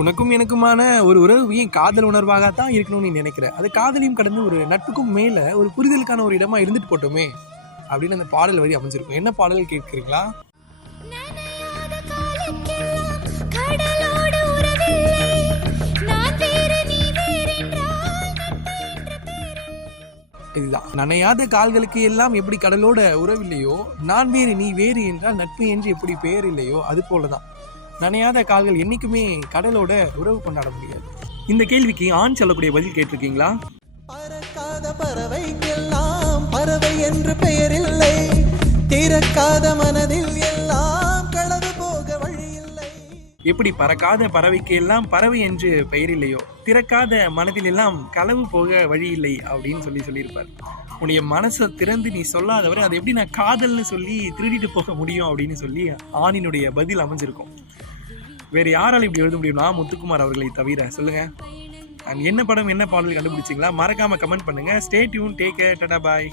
உனக்கும் எனக்குமான ஒரு உறவு ஏன் காதல் உணர்வாகத்தான் இருக்கணும்னு நீ நினைக்கிற. அது காதலையும் கடந்து ஒரு நட்புக்கும் மேல ஒரு புரிதலுக்கான ஒரு இடமா இருந்துட்டு போட்டோமே அப்படின்னு அந்த பாடல் வரி அமைஞ்சிருக்கும். என்ன பாடல் கேட்கிறீங்களா? இதுதான். நனையாத கால்களுக்கு எல்லாம் எப்படி கடலோட உறவில்லையோ, நான் வேறு நீ வேறு என்றால் நட்பு என்று எப்படி பெயர் இல்லையோ, அது போலதான் நனையாத கால்கள் என்னைக்குமே கடலோட உறவு கொண்டாட முடியாது. இந்த கேள்விக்கு ஆண் சொல்லக்கூடிய பதில் கேட்டிருக்கீங்களா? பறக்காத பறவைக்கெல்லாம் பறவை என்று பெயர் இல்லை, திறக்காத மனதில் எல்லாம் களவு போக வழி இல்லை. எப்படி பறக்காத பறவைக்கு எல்லாம் பறவை என்று பெயர் இல்லையோ, திறக்காத மனதில் எல்லாம் களவு போக வழி இல்லை அப்படின்னு சொல்லியிருப்பார். உன்னுடைய மனசை திறந்து நீ சொல்லாதவரை அதை எப்படி நான் காதல்னு சொல்லி திருடிட்டு போக முடியும் அப்படின்னு சொல்லி ஆணினுடைய பதில் அமைஞ்சிருக்கும். வேறு யாரால் இப்படி எழுத முடியும்னா முத்துக்குமார் அவர்களை தவிர. சொல்லுங்க, என்ன படம் என்ன பாடல் கண்டுபிடிச்சிங்களா? மறக்காம கமெண்ட் பண்ணுங்க. Stay tune, take care, tata பாய்.